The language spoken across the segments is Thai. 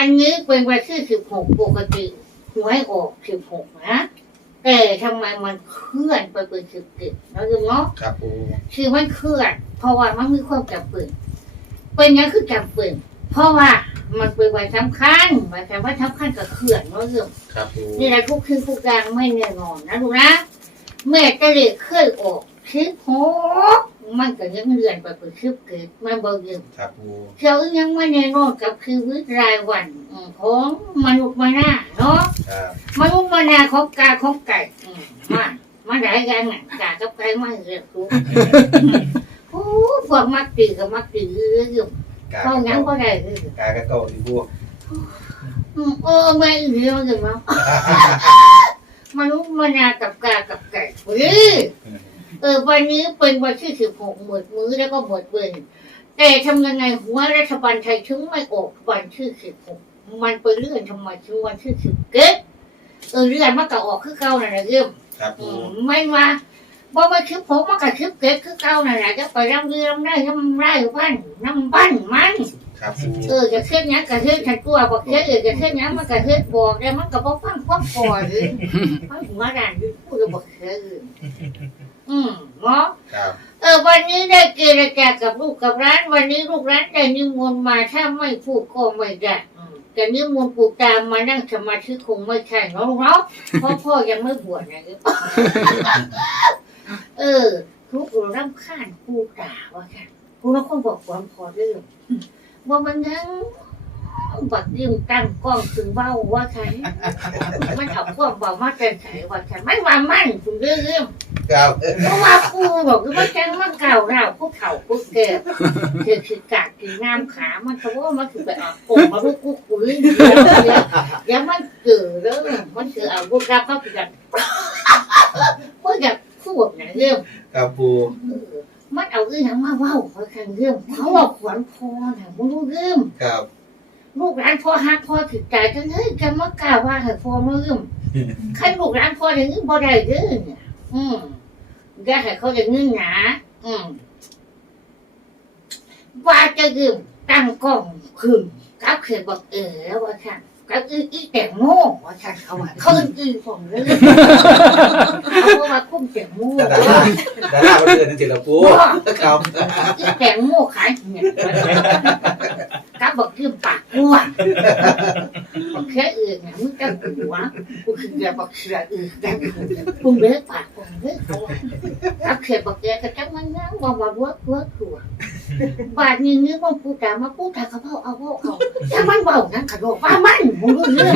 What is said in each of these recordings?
เออนะวันนี้เป็นวันที่สิบหกปกติหวยออกสิบหกนะแต่ทำไมมันเคลื่อนไปเป็นสิบเจ็ดแล้วยังเนาะครับปูคือมันเคลื่อน เพราะว่ามันมีความจำเป็นเป็นยังคือจำเป็นเพราะว่ามันเป็นวันสำคัญวันสำคัญสำคัญกับเคลื่อนเนาะเรื่องครับปูนี่แหละทุกคืนทุกอย่างไม่แน่นอนนะลูกนะแม่จะเลยเคยออกคลิปโห มันก็ยังเลื่อนไปเป็นคลิปเกิดมันบ่ยืมครับปูเจ้ายังไม่แน่นอนกับชีวิตรายวันอืมของมนุษย์มาหน้าเนาะครับมนุษย์มาหน้าของกาของไก่อืมมามาหลายอย่างอะกากับไก่มาเรียกรู้โอ้พวกมักตีกับมักตีเรื่องกาเขายังก็ได้เลยกากระเก่าดีปูอืมเออไม่เดียวเลยมั้งมนุษย์มาหน้ากับกากับไก่เฮ้ย เออวันนี้เป็นวันที่สิบหกหมดมื้อแล้วก็หมดเวรแต่ทำยังไงหัวรัฐบาลไทยถึงไม่ออกวันที่สิบหกมันไปเลื่อนทำไมถึงวันที่สิบเก็เออเลื่อนมันก็ออกคือเก่านั่นแหละเรื่องครับอืปูมไม่ว่าบ่มาคิดผมมันก็คิดเก็คือเก่านั่นแหละจะไปรำเรื่องได้น้ำไร่บ้านน้ำบ้านมัน ครับปูเออจะเฮ็ดหยังก็เฮ็ดฉันตัวบอกเฮ็ดเออจะเฮ็ดหยังมันก็เฮ็ดบอกแต่มันก็บ่ฟังความก่อนหรือมันหัวด่านอยู่พูดบอกเฮ็ดอื มเนาะครับเออ วันนี้ได้เจรจากับลูกกับร้าน วันนี้ลูกร้านได้นิมนต์มาถ้าไม่พูดก็ไม่ได้อืมแต่นิมนต์ปู่ตามมานั่งสมาธิคงไม่ใช่เนาะลูกเนาะเพราะพ่อยังไม่บวชนะเออทุกคนรำคาญปู่ตาว่าค่ะกูแล้วคนบอกความพอเรื่องว่ามันยัง บัดยิ้มตั้งกล้องถึงเบ้าว่าฉันมันเอาพวกเบามาเกินใส่ว่าฉันไม่ว่ามันถึงเรื่องครับเพราะว่าครูบอกว่าจังมันเก่าเราผู้เฒ่าผู้แก่คือคือกาดคืองามขา มันเขาว่ามันคือไปออกโกงมาลูกกูคุยเดี๋ยวเดี๋ยวเดี๋ยวมันเกิดแล้วมันคือเอาพวกรับเขาคือกันพวกอยากพูดนะเรื่องครับปูมันเอาเรื่องมาเว่าเขาคันเรื่องเขาบอกขวัญพอนะมึงรู้เรื่องครับ ลูกร้านพ่อฮักพ่อถือใจกันเฮ้ยจะมากล่าวว่าให้พ่อมาเรื่องใครลูกร้านพ่ออย่างนี้บ่ได้เด้อเนี่ยอืมอย่าให้เขาจะงึ่งหนาอืมว่าจะยืมตั้งกล้องคืนกับเคยบอกเออแล้วว่าค่ะกับอีอีแตงโมว่าค่ะเขาว่าเขาอีผมเลยเขาบอกว่าคุ้มแตงโมดาราดาราวันเดือนจริงๆแล้วปูครับอีแตงโมขายเนี่ย กับบอกยืมปากกัวบอกแค่อื่นนี่ยมึงจะหัวกูคืออย่าบอกเสืออื่นแต่กูเลิกปากกูเลิกเขาว่ารับเขียบอกแกก็จังมันนะว่าว่าวัววัวขัวบาทนี้นึกว่าปูตามาปูตาเขาเผาเอาเอาเอาแต่มันเบานะขนมว่ามันมึงรู้เรื่อง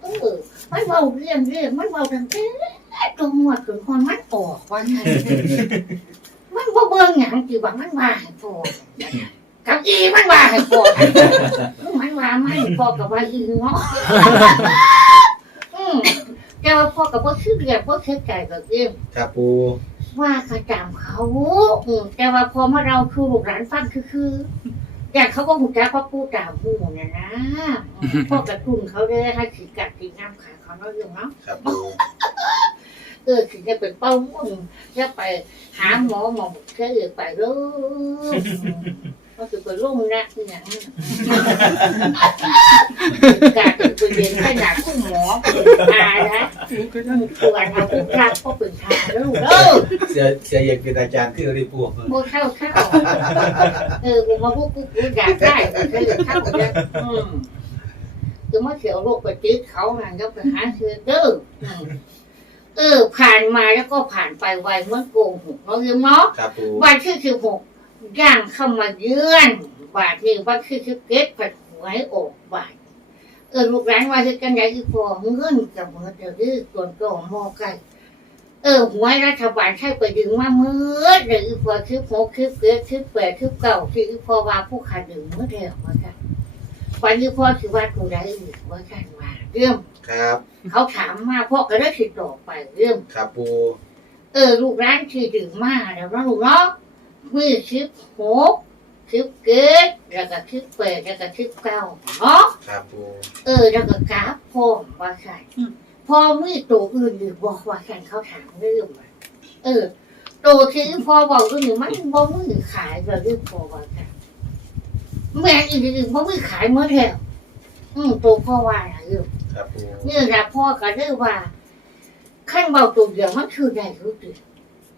เออมันเบาเรื่องเรื่องมันเบาทั้งแต่ตรงหัวถึงคนมันออกว่าไงมันว่าเบิ่งหยังจีว่ามันว่าให้พอ กับอีมันว่าให้พอมันว่ามันพอกับว่าอีเนาะอืมแต่ว่าพอกับว่าชื่อเรียกว่าเชื่อใจกับเรื่องครับปูว่ากระจำเขาอืมแต่ว่าพอมาเราคือลูกหลานฟังคือคือแต่เขาก็หูจักว่าปูตาหูเนี่ยนะอืมพ่อกระตุ้นเขาเลยให้ขีดกัดขีดน้ำขาเขาเนาะอยู่เนาะครับปูเออถึงจะเป็นเป้ามุ่งจะไปหาหมอหมอแค่เออไปเลย ก็คือไปลุ่มนะเนี่ยกาเป็นประเด็นขนาดคุณหมอตายนะปวดเอาผู้พระก็เป็นทาแล้วลูกเด้อเสียเสียเอกเป็นอาจารย์คืออะไรปูโมเข้าเข้าเออกูมาพูดกูกูอยากได้ก็คือเข้าเลยอืมคือมาเสียวโรคไปติดเขาหันก็ไปหาเชื้อเด้ออืมเออ ผ่านมาแล้วก็ผ่านไปไวเหมื่อนโกงหกเนาะยืมเนาะครับปูวันที่สิบหก ย่างเข้ามาเยือนบาทนี้วันที่สิบเจ็ดผัดหวยออกบาทเออลูกหลานว่าคือกันใหญ่อีพอเงินกับเมื่อเดี๋ยวนี้ส่วนตัวของหมอไก่เออหวยรัฐบาลใช่ไปดึงมาเมื่อเดี๋ยวอีพอคือหกคือเกิดคือแปดคือเก่าที่อีพอว่าผู้ขาดึงเมื่อเดียวว่ากันวันนี้พ่อคือว่าตัวใดอีกว่ากันว่าเรื่องครับ เขาถามมาพ่อก็ได้ติดต่อไปเรื่องครับปูเออลูกร้านที่ดึงมาแล้วนะลูกเนาะ มือชิบหกชิบเกิดแล้วก็ชิบแปดแล้วก็ชิบเก้าเนาะครับปูเออแล้วก็กราฟพร้อมว่าใช่พอมือตัวอื่นหรือบอกว่าแข่งเขาถามเรื่องว่าเออตัวที่พอบอกเรื่องนี้มันบ่มือขายเราเรื่องพอว่าค่ะแม่อีกอื่นเพราะไม่ขายเมื่อแล้วอืมตัวพ่อว่าน่ะอยู่ครับปูนี่แหละพ่อก็เรียกว่าขั้นเบาตัวเดียวมันคือได้รู้ดิ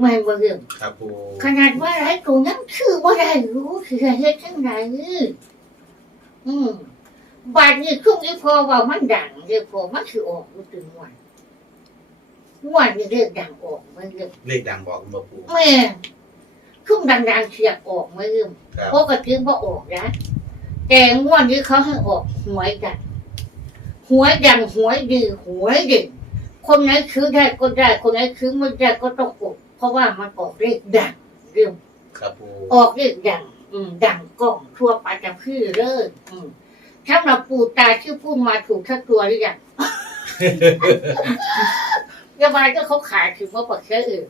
แม่นบ่เรื่องครับปูขนาดว่าไรตัวนั้นคือว่าได้รู้คือเฮ็ดจังไดอืมบาดนี้ช่วงนี้พอว่ามันดังเรียกพอมันคือออกรู้ถึงวันวันนี้เรียกดังออกมันเรียกเลขดังบอกคุณบ่ปูแม่ช่วงดังๆเสียกออกมาเรื่องครับปกติบ่ออกนะแต่งวดนี้เขาให้ออกหวยดังหวยดังหวยดีหวยเด่นคนไหนซื้อได้ก็ได้คนไหนซื้อไม่ได้ก็ต้องอด เพราะว่ามันออกเลขดังเรื่องครับปูออกเลขดัง อืม ดังกล้องทั่วไปจะพื้อเลยอืมถ้าเราปู่ตาชื่อพูดมาถูกทักตัวหรือยังอย่ามาก็เขาขายถึงว่าปากเชื่ออื่น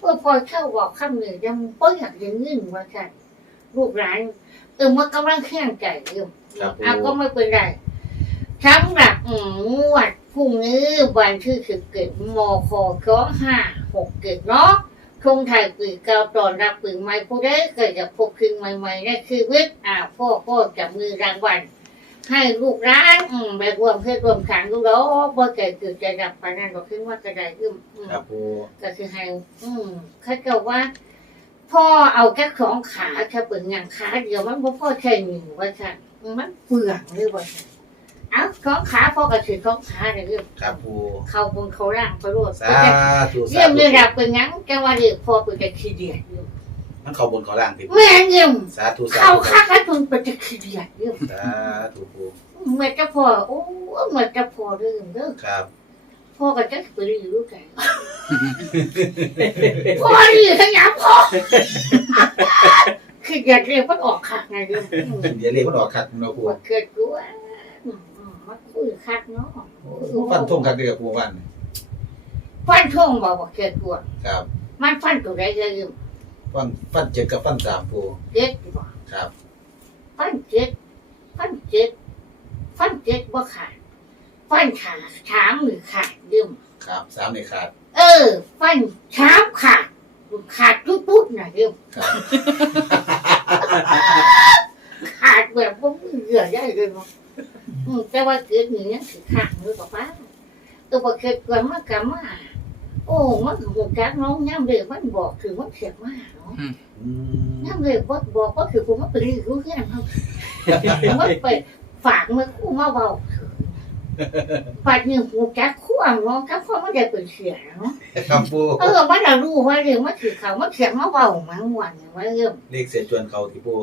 เออพอเช่าบอกคำหนึ่งยังป้อยอยากจะเงินว่าค่ะลูกหลานเออมันกำลังแข่งใจอยู่ครับปูเอาก็ไม่เป็นไรสำหรับอืมงวด พรุ่งนี้วันที่สิบเกิดมคสองห้าหกเกิดเนาะคงไทยปีเก่าตอนรับปีใหม่ผู้ใดเกิดจากพบคืนใหม่ๆในชีวิตอ่าพ่อก็จะมือรางวัลให้ลูกร้านอืมไปรวมเพื่อรวมขันลูกแล้วบ่เกิดเกิดจะดับไปนั่นบอกขึ้นว่ากระไดขึ้นอืมครับปูก็คือให้อืมเขาเกิดว่า พ่อเอาแค่สองขาแค่เปิดงานขาเดียวมันบ่พ่อแค่หนึ่งว่าค่ะมันเปลืองหรือว่าค่ะ เอาสองขาพ่อก็ถือสองขาเนี่ยเรื่องครับปูเข้าบนเขาล่างไปรวดสาธุสาเรื่องธุเรื่องดับเป็นงั้นแกว่าเรื่องพ่อเป็นจะขี้เดียดอยู่มันเข้าบนเขาล่างพี่ปูแม่เยี่ยมสาธุสาเข้าธุข้างกันเป็นจะขี้เดียดอยู่สาธุปูเมื่อจะพ่อโอ้เมื่อจะพ่อเรื่องเด้อครับพ่อก็จะไปรีรู้กันพ่อรีขยันพ่อคืออยากเรียกมันออกขากไงเรื่องเดี๋ยวเลขมันออกคักเนาะปูปวดเกิดกูอะอื มอืมมาคุยคักเนาะฟันทงคักเด้อปูวันฟันท่งบอกว่าเกิดกูครับ มันฟันตัวใดก็ยืมฟันฟันเจ็ดกับฟันสามปูเจ็ดดีบอกครับ ฟันเจ็ดฟันเจ็ดฟันเจ็ดบ่ขาดฟันขาถามหรือขาดยืมครับสามในขาด เออ ฟันถามขาดขาดตุ๊ดๆนะยืมครับขาดแบบว่ามือเหลือได้เลยมั้ง อืมแต่ว่าเกิดอย่างนี้ถือขาดมือกับป้าตัวบอกเกิดก่อนมากกับมาโอ้มันหูจักน้องย่ำเลยมันบอกถือว่าเสียมากเนาะอืมย่ำเลยบอกบอกก็คือผมว่าไปรีรู้แค่นั้นมันไปฝากมือคู่มาเบาฝากเนี่ยหูจักคู่เนาะกับพ่อไม่ได้เป็นเสียเนาะครับปูเออมันเรารู้ว่าเรื่องมันถือเขามันเสียมาเบามันวันว่าเรื่องเลขเสียจวนเขาที่ปู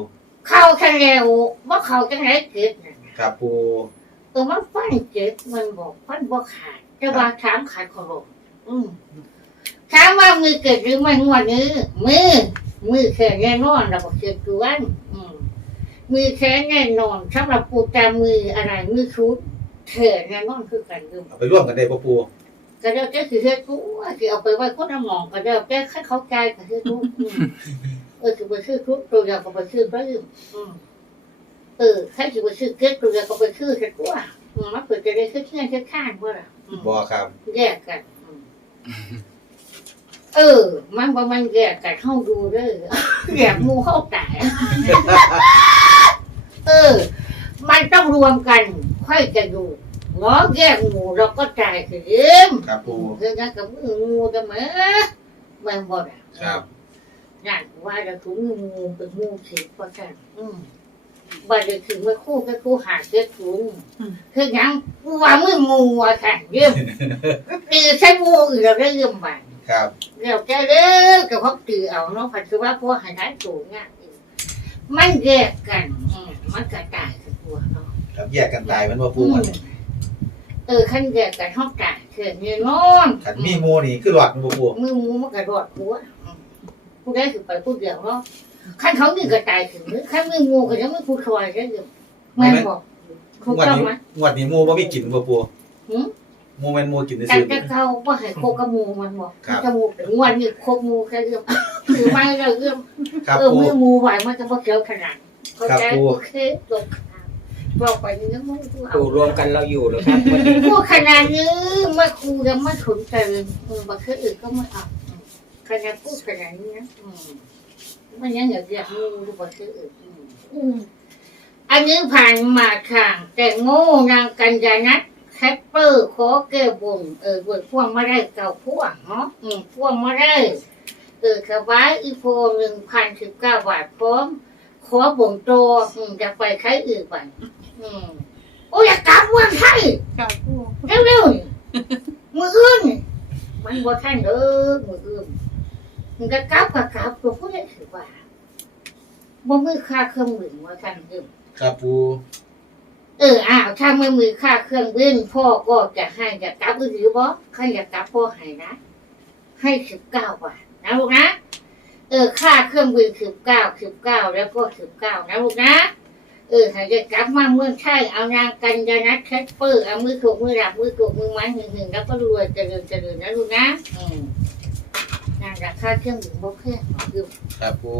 เข้าทะเลวว่าเขาจังไรเกิดน่ะ ครับปูเออมันฟันเจ็บมันบอกฟันบ่ขาดจะว่าถามขาดขอรบอืมถามว่ามือเกิดหรือไม่งวดนี้มือ มือแข็งแน่นอนเราบอกเกิดตัวนอืมมือแข็งแน่นอนสำหรับปูตามืออะไรมือชุดแข็งแน่นอนคือกันดูเอาไปร่วมกันได้ปะปูก็เดี๋ยวจะคือเฮ็ดกูว่าสิเอาไปไว้คนละหมองก็เดี๋ยวแก้ให้เขาใจก็คือกูอืมเออคือไปซื้อทุกตัวอย่างก็ไปซื้อไปอืม เออใครสิไปซื้อเก็ตตัวอย่างก็ไปซื้อเฮ็ดกูอะอืมมันเปิดจะได้ซื้อเที่ยงซื้อข้างบ่ล่ะอืมบอครับ แยกกันอืมเออ มันบ่มันแยกกันเข้าดูเด้อแยกหมูเข้าตายเออ มันต้องรวมกัน ค่อยจะดูเนาะแยกหมูเราก็จ่ายคือเอ็มครับปูเรื่องนั้นกับมืองูกันไหมมันบ่ได้ครับนั่นว่าจะถุงมืองูเป็นงูเข็ดเพราะกันอืม บ่ได้ถึงว่าคู่ก็คู่หาเจ็ดถุงคือหยังกูว่ามืองูอะค่ะเยี่ยมตีใช้งูอื่นเราได้เยี่ยมบ้านครับเดี๋ยวจะเด้อกับเขาตีเอาเนาะผัดคือว่าพวกหายได้สูงอะมันแยกกันอืมมันกระจายกันตัวเนาะครับแยกกันตายมันว่าปูมันเออขั้นแยกกันห้องกายเขื่อนเงินนอนขันมีหมูนี่คือหลอดมันบ่ปูมือหมูมันกระโดดหัวอืมผู้ได้ถือไปผู้เดียวเนาะ ขั้นเขามีกระจายถึงหรือขั้นมืองูก็ยังไม่ผู้คอยได้อยู่แม่นบอกถูกงวดต้องนี้ไหมงวดนี้หมูบ่มีกลิ่นบ่ปูหืมหมูแม่นหมูกินได้แต่ซื้อจะเข้าว่าให้โคกระมูมันบอกครับจมูกถึงวันนี้โคกมูแค่เรื่องถือไม่เราเรื่องครับเออปู มือมูไหวมันจะมาเกี่ยวขนาดเข้าใจครับครู โอเคจบบอกไปนี่นะมึงกูเอา ปู่รวมกันเราอยู่แล้วครับวันนี้พูดขนาดนี้ไม่ครูยังไม่สนใจเลยอืมบางทีอื่นก็ไม่เอาอืมขนาดพูดขนาดนี้นะอืม มันยังอยากอยากมูดูบางทีอื่นอืมอืมอันนี้ผ่านมาค่ะแต่โง่นางกัญญานัทแคปเปอร์ขอเก็บบงเออบนพ่วงมาได้เก่าพ่วงเนาะอืมพ่วงมาได้เออถวายอีโฟหนึ่งพันสิบเก้าบาทพร้อม ขอบ่งโตอืมจะไปใช้อื่นไปอืมโอ้ยอยากกลับเมืองไทยกับปูเร็วๆนี่มืออื่นนี่มันบ่ทันเด้อมืออื่น มันก็กลับก็กลับตัวผู้ใดถือว่าบ่มือค่าเครื่องมือว่าทันเด้อครับปูเอออ้าวถ้าไม่มือค่าเครื่องบินพ่อก็จะให้จะกลับหรือบ่ใครอยากกลับพ่อให้นะให้สิบเก้าบาทนะลูกนะเออค่าเครื่องบินสิบเก้าสิบเก้าแล้วก็สิบเก้านะลูกนะเออถ้าจะกลับมาเมืองไทยเอานางกัญญานัทแคปเปอร์เอามือถูกมือหลับมือถูกมือไม้หึงหึงแล้วก็รวยเจริญเจริญนะลูกนะอืม นางราคาเครื่องบินบ่แพงหรอกคือครับปู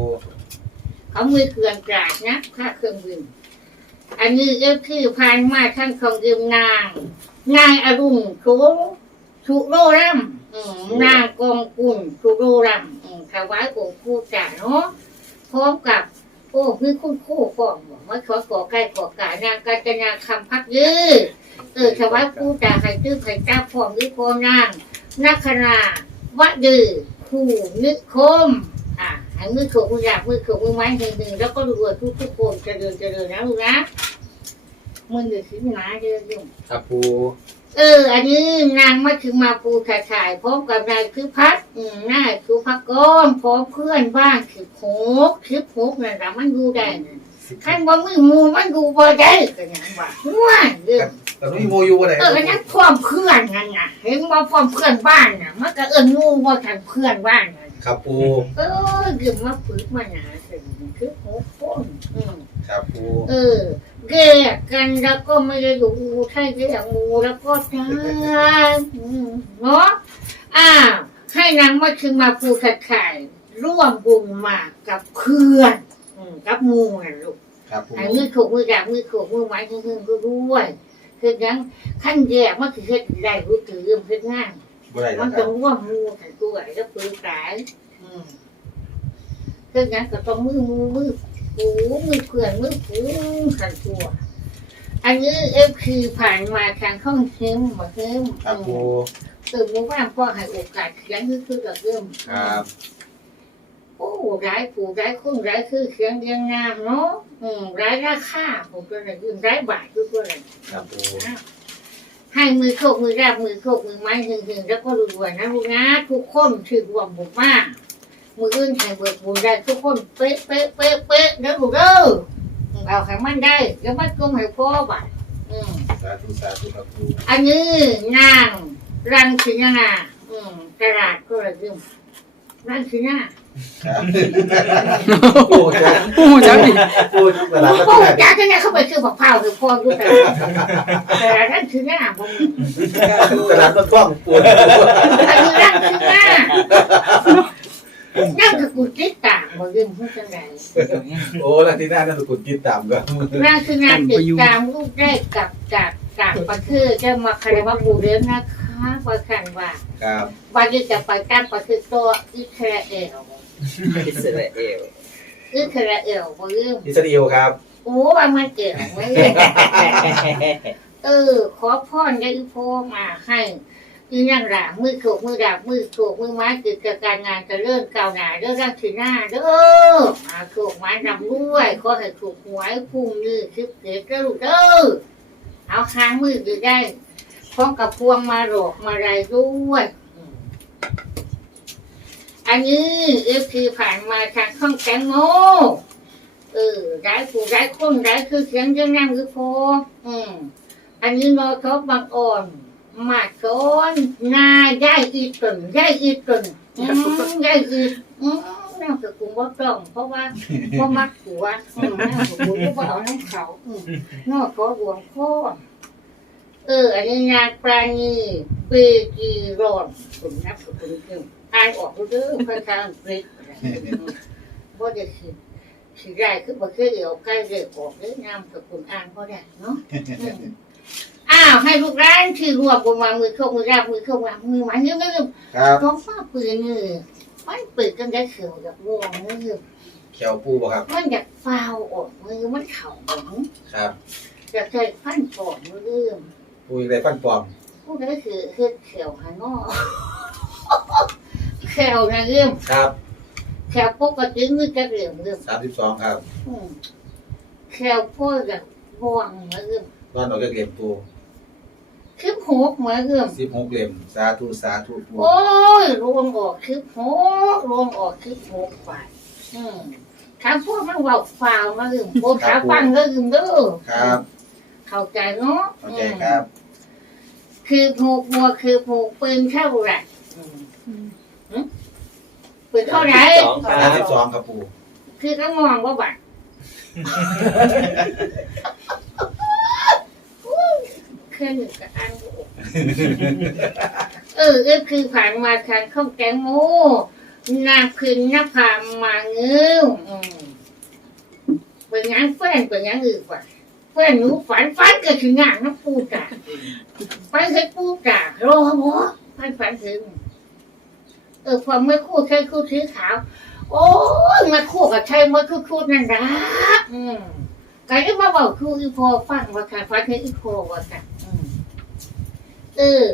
เขามือเกลื่อนกลาดนะค่าเครื่องบินอันนี้ก็คือพานมาท่านของยืมนาง นางอรุณโชชุโรรัมอืมนางกองกุลชุโรรัมอืมถวายองค์ผู้จ่าเนาะพร้อมกับโอ้มีคุณครู่ฟ้องบอกว่าขอขอไก่ขอกานางกัญจนาคำพักยือเออถวายผู้จ่าให้ตื้อไข่จ้าพร้อมวิโพนางนักขณาวะดือ คู่นึกคมอะให้มือโขกมืออยากมือโขกมือไม้หนึ่งหนึ่งแล้วก็รวยทุกทุกๆคนเจริญเจริญนะลูกนะมือเดือดขึ้นมาเยอะยุ่งครับปูเออ อันนี้นางมาถึงมาปูถ่ายถ่ายพร้อมกับนายคือพัดอืมนายคือพักก้อมพร้อมเพื่อนบ้านคือโคกคือโคกนั่นแหละมันดูได้น่ะขั้นว่ามือมูมันดูบ่ได้ก็อย่างว่าว้าเรื่อง แต่ไม่มีโมยูอะไรเอออันนั้นพร้อมเพื่อนนั่นน่ะเห็นว่าพร้อมเพื่อนบ้านน่ะมันก็เอิ้นงูว่าทันเพื่อนบ้านน่ะครับปูเออเดี๋ยวมาฝึกมาหนาสิคือหกคนอืมครับปูเออแยกกันแล้วก็ไม่ได้อยู่ใช่แยกหมูแล้วก็ตายอืมเนาะอ้าวให้นางมาคือมาภูขัดไข่ร่วมบุญมากับเพื่อนอืมกับหมูน่ะลูกครับปูไอ้มือถูกมือดับมือถูกมือไม้ขึ้นๆก็ด้วย คือยังขั้นแยกมันคือเฮ็ดได้รู้ถือเรื่องเฮ็ดงาน บ่ได้แล้มัวนคต้รัอบงร่วมมือกันด้วยแล้วปืนสายอืมเครื่องนั้นก็ต้องมือมือมือผูมือเพื่อนมือผูขันตัวอันนี้เอฟคือผ่านมาทางห้องเทมมาเทมครับปูตื่นมาว่างพ่อให้โอกาสเขียนคือคือกับเริ่มครับ โอ้ร้ายผูร้ายคุ้มร้ายคือเขียนเรียงงามเนาะอืมร้ายราคาผมก็เลยยืมร้ายบาทคือก็เลยครับปูให้มือโคกมือราบมือโคกมือไม้หึงหึงแล้วก็รวยๆนะลูกนะทุกคนถือรวมบุกมากมืออื่นแข่งเบิกบุญได้ทุกคนเป๊ะเป๊ะเป๊ะเป๊ะเด้อลูกเด้อเอาให้มันได้เดี๋ยวมันก็ให้พ่อบ่ะอืมสาธุสาธุครับปูอันนี้นางรังสินาอืมตลาดก็ระดึมรังสินา ครับปูจ้าปูจังดิปูเวลาก็โอ้ได้จ้าจะเนี่ยเขาไปคือบักเผาคือพ่อดูแต่แต่รังสินาผมตลาดต้นกล้องปูอันนี้รังสินานั่นคือกูติดตามบ่ยืมผู้จังไดโอ้แล้วที่หน้านั่นกุดกินตามก็นั่นคืองานติดตามลูกได้กลับจากต่างประเทศจะมาคารวะบูเรนนะคะประกันว่า ครับวันนี้จะไปตั้งประเทศตัวอิสราเอลอิสราเอลอิสราเอลบ่ลืมอิสราเอลครับโอ้ว่ามันเก่งไว้เลยเออ ขอพรได้อีพ่อมาให้อีนั่งหลามือโขกมือดาบมือโขกมือไม้กิจการงานจะเริ่มก้าวหน้าเรื่องร่างสีหน้าเด้อมาโขกไม้นำด้วยขอให้ถูกหวยพุ่งนี่คิดเกิดเด้อลูกเด้อเอาค้างมืออยู่ได้พ ร้อมกับพวงมาหลอกมาไรด้วยอันนี้เอฟซีผ่านมาทางข้องแตงโมเออได้ผู้ได้คนได้คือเสียงเรื่องนั่งคือพอืมอันนี้นอทบบางอ่อนมาสอนนาได้อีตนได้อีตนได้อีอืมน่าจะกุมว่าต้องเพราะว่าเพราะมักหัวอืมน่าจะกุมเพราะว่าเอาน้ำเขาอืมนอกขอหวงพ่อ เออ อันนี้นางปราณีเบกีรอนผมนับสกุลเพิ่มอ่านออกเรื่องภาษาอังกฤษว่าจะคิดสิได้คือบ่เคยเดียวใกล้เด็กออกเลยนามกับคุณอ่านก็ได้เนาะอ้าวให้ลูกร้านที่รวมกันมามือเข้ามือราบมือเข้ามามือมันเยอะๆครับท้องฟ้าปืนนี่มันปืนกันได้เขียวจากวงนี่คือขแขวปูบ่ครับ มันอยากฟาวออกมือมันเข่าหงครับอยากเคยฟันปอดมือเรื่ม ปูอีกไรฟันปลอมผู้นั้นคือเฮ็ดเขียวหางอแขวนะเรื่มครับแขวปกติมือจะเรื่มเรื่มสามสิบสองครับอืมแขวพวกแบบบวงมาเรื่มตอนออกจากเหลี่ยมปูคือหกมาเรื่มสิบหกเหลี่ยมสาธุสาธุปูโอ้ยรวมออกคือหกรวมออกคือหกไปอืมถามพวกมันเว่าฟาวมาเรื่มโบถามฟังก็ยืมเด้อครับ เข้าใจเนาะเข้าใจครับ คือผูกบัวคือผูกปืนเท่าไหร่ปืนเท่าไหร่สองคสารัมสิบบสองครับปูคือก็มองว่าบัตรเครื่องหนึ่งกับอันโอ้เออเออคือผ่านมาทางข้าวแกงโมนางคืนนภามาเงื้ออืมเป็นงานแฟนเป็นงานอื่นว่ะแฟนหนูฝันฝันเกิดถึงงานน้ำปูจ่าฝันเห็นปูจ่ารอหมอฝันฝันถึงเออพอไม่คู่ใช้คู่สีขาว โอ้ยมาคู่กับใช้มาคู่คู่นั่นนะอืมก็ยังมาบอกคู่อีพอฟังว่าการฟังให้อีพอว่ากันอืมเออ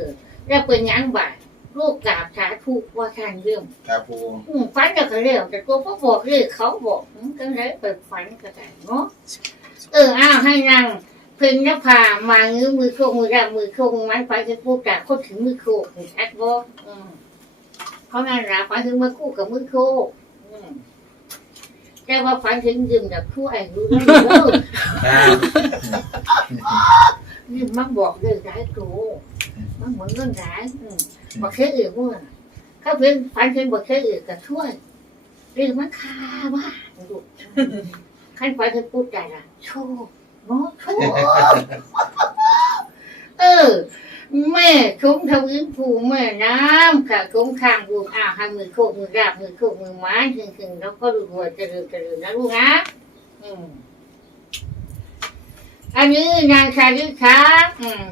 แล้วเป็นหยังบ่ายลูกกราบสาธุว่าทานเรื่องครับปูอืมฝันก็ก็เรื่องแต่ตัวพ่อบอกเลยเขาบอกอืมก็เลยไปฝันก็ได้เนาะ เอออ้าวให้นั่งเพิ่งนภามาเงื้อมือโคงมือแรกมือโคงมันฝันจะพูดจากคนถึงมือโคงแอดบอกเพราะงั้นละฝันถึงมือคู่กับมือโคงแต่ว่าฝันถึงยืมจากคู่ไอ้รู้แล้วเด้อยืมมันบอกเรื่องร้ายโกมันเหมือนเรื่องร้ายบอกแค่อื่นว่าถ้าเพิ่นฝันเพิ่นบอกแค่อื่นก็ช่วยเรื่องมันคาว่าลู ขั้นไปเธอพูดใจละโชคเนาะโชคเออ แม่ชมทวินภูแม่น้ำค่ะชมข้างบูมอ้าวให้มือโคกมือราบมือโคกมือไม้ถึงถึงๆแล้วก็รวยๆเจริญเจริญนะลูกนะอืมอันนี้นางชาลิชาอืม